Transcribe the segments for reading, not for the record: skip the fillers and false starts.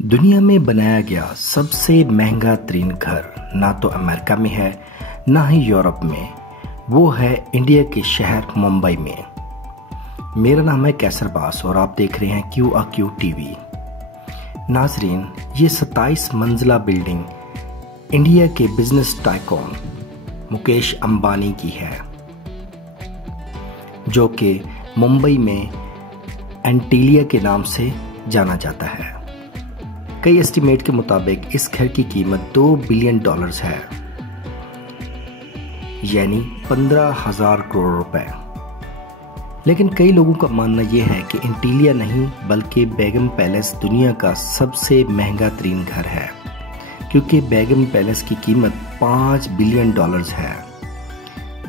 दुनिया में बनाया गया सबसे महंगा तरीन घर ना तो अमेरिका में है ना ही यूरोप में, वो है इंडिया के शहर मुंबई में। मेरा नाम है कैसर बास और आप देख रहे हैं QAQ टीवी। नाजरीन, ये 27 मंजिला बिल्डिंग इंडिया के बिजनेस टाइकून मुकेश अंबानी की है, जो कि मुंबई में एंटीलिया के नाम से जाना जाता है। कई एस्टीमेट के मुताबिक इस घर की कीमत $2 बिलियन है, यानी 15,000 करोड़ रुपए। लेकिन कई लोगों का मानना यह है कि एंटीलिया नहीं बल्कि बेगम पैलेस दुनिया का सबसे महंगा तरीन घर है, क्योंकि बेगम पैलेस की कीमत $5 बिलियन है,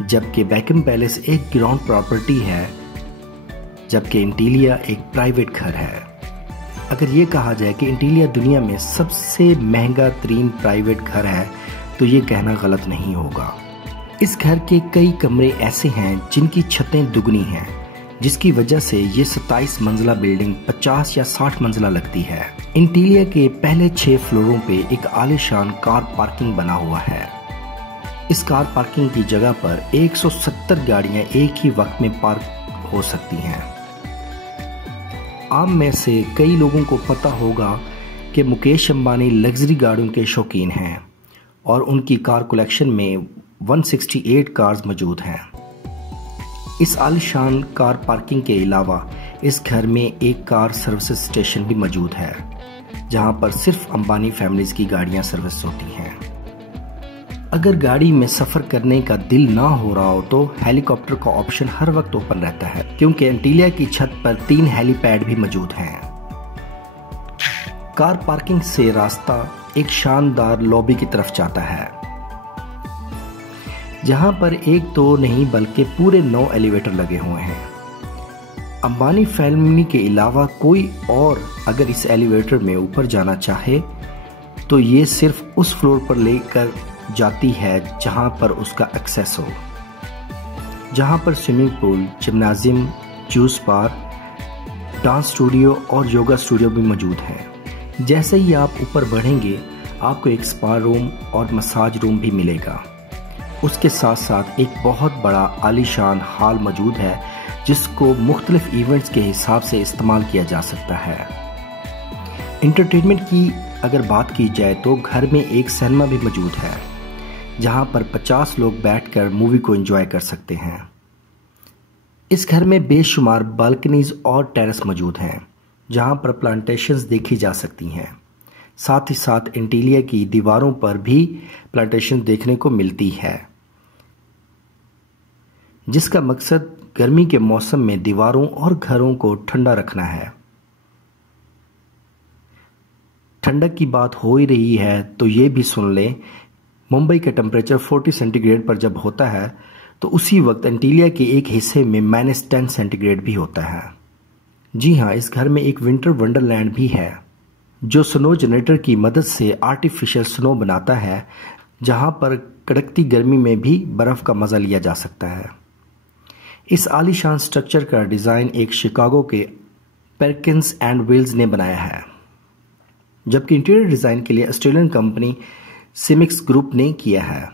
जबकि बेगम पैलेस एक ग्राउंड प्रॉपर्टी है, जबकि एंटीलिया एक प्राइवेट घर है। अगर ये कहा जाए कि एंटीलिया दुनिया में सबसे महंगा तरीन प्राइवेट घर है तो ये कहना गलत नहीं होगा। इस घर के कई कमरे ऐसे हैं जिनकी छतें दुगनी हैं, जिसकी वजह से ये 27 मंजिला बिल्डिंग 50 या 60 मंजिला लगती है। एंटीलिया के पहले 6 फ्लोरों पे एक आलीशान कार पार्किंग बना हुआ है। इस कार पार्किंग की जगह पर 170 गाड़ियां एक ही वक्त में पार्क हो सकती हैं। आम में से कई लोगों को पता होगा कि मुकेश अंबानी लग्जरी गाड़ियों के शौकीन हैं और उनकी कार कलेक्शन में 168 कार्स मौजूद हैं। इस आलीशान कार पार्किंग के अलावा इस घर में एक कार सर्विस स्टेशन भी मौजूद है, जहां पर सिर्फ अंबानी फैमिलीज की गाड़ियां सर्विस होती हैं। अगर गाड़ी में सफर करने का दिल ना हो रहा हो तो हेलीकॉप्टर का ऑप्शन हर वक्त ओपन रहता है, क्योंकि एंटीलिया की छत पर 3 हेलीपैड भी मौजूद हैं। कार पार्किंग से रास्ता एक शानदार लॉबी की तरफ जाता है, जहां पर एक दो नहीं बल्कि पूरे 9 एलिवेटर लगे हुए हैं। अंबानी फैमिली के अलावा कोई और अगर इस एलिवेटर में ऊपर जाना चाहे तो ये सिर्फ उस फ्लोर पर लेकर जाती है जहां पर उसका एक्सेस हो, जहां पर स्विमिंग पूल, जिम्नाजियम, जूस बार, डांस स्टूडियो और योगा स्टूडियो भी मौजूद हैं। जैसे ही आप ऊपर बढ़ेंगे आपको एक स्पा रूम और मसाज रूम भी मिलेगा। उसके साथ साथ एक बहुत बड़ा आलीशान हॉल मौजूद है, जिसको मुख्तलिफ इवेंट्स के हिसाब से इस्तेमाल किया जा सकता है। एंटरटेनमेंट की अगर बात की जाए तो घर में एक सिनेमा भी मौजूद है, जहां पर 50 लोग बैठकर मूवी को एंजॉय कर सकते हैं। इस घर में बेशुमार बालकनीज और टेरेस मौजूद हैं, जहां पर प्लांटेशंस देखी जा सकती हैं। साथ ही साथ एंटीलिया की दीवारों पर भी प्लांटेशन देखने को मिलती है, जिसका मकसद गर्मी के मौसम में दीवारों और घरों को ठंडा रखना है। ठंडक की बात हो ही रही है तो ये भी सुन लें, मुंबई का टेम्परेचर 40 सेंटीग्रेड पर जब होता है तो उसी वक्त एंटीलिया के एक हिस्से में -10 सेंटीग्रेड भी होता है। जी हाँ, इस घर में एक विंटर वंडरलैंड भी है, जो स्नो जनरेटर की मदद से आर्टिफिशियल स्नो बनाता है, जहां पर कड़कती गर्मी में भी बर्फ का मजा लिया जा सकता है। इस आलीशान स्ट्रक्चर का डिजाइन एक शिकागो के पेरकिंस एंड विल्स ने बनाया है, जबकि इंटीरियर डिजाइन के लिए ऑस्ट्रेलियन कंपनी सिमिक्स ग्रुप ने किया है।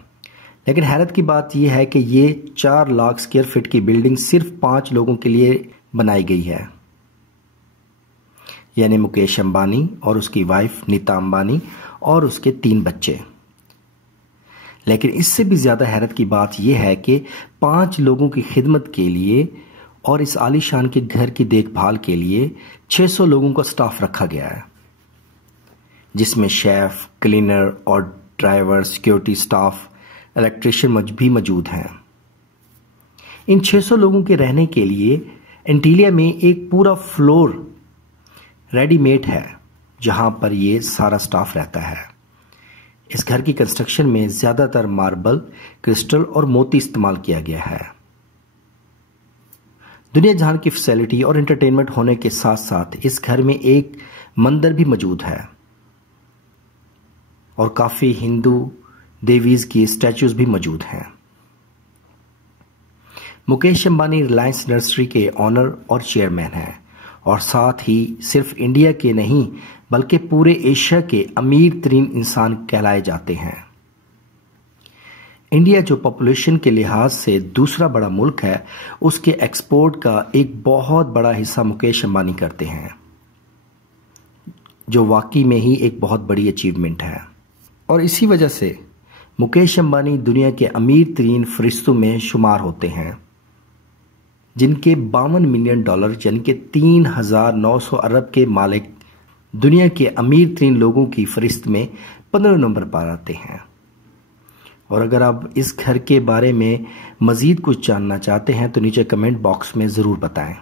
लेकिन हैरत की बात यह है कि ये 4 लाख स्क्वायर फीट की बिल्डिंग सिर्फ 5 लोगों के लिए बनाई गई है, यानी मुकेश अंबानी और उसकी वाइफ नीता अंबानी और उसके 3 बच्चे। लेकिन इससे भी ज्यादा हैरत की बात यह है कि 5 लोगों की खिदमत के लिए और इस आलीशान के घर की देखभाल के लिए 600 लोगों का स्टाफ रखा गया है, जिसमें शेफ, क्लीनर और ड्राइवर, सिक्योरिटी स्टाफ, इलेक्ट्रिशियन भी मौजूद हैं। इन 600 लोगों के रहने के लिए एंटीलिया में एक पूरा फ्लोर रेडीमेड है, जहां पर ये सारा स्टाफ रहता है। इस घर की कंस्ट्रक्शन में ज्यादातर मार्बल, क्रिस्टल और मोती इस्तेमाल किया गया है। दुनिया जहान की फैसिलिटी और एंटरटेनमेंट होने के साथ साथ इस घर में एक मंदिर भी मौजूद है और काफी हिंदू देवीज की स्टैचूज भी मौजूद हैं। मुकेश अंबानी रिलायंस इंडस्ट्री के ऑनर और चेयरमैन हैं और साथ ही सिर्फ इंडिया के नहीं बल्कि पूरे एशिया के अमीर तरीन इंसान कहलाए जाते हैं। इंडिया जो पॉपुलेशन के लिहाज से दूसरा बड़ा मुल्क है, उसके एक्सपोर्ट का एक बहुत बड़ा हिस्सा मुकेश अंबानी करते हैं, जो वाकई में ही एक बहुत बड़ी अचीवमेंट है। और इसी वजह से मुकेश अंबानी दुनिया के अमीर तरीन फरिश्तों में शुमार होते हैं, जिनके $52 मिलियन यानी कि 3,900 अरब के मालिक दुनिया के अमीर तरीन लोगों की फहरिस्त में 15 नंबर पर आते हैं। और अगर आप इस घर के बारे में मज़ीद कुछ जानना चाहते हैं तो नीचे कमेंट बॉक्स में ज़रूर बताएं।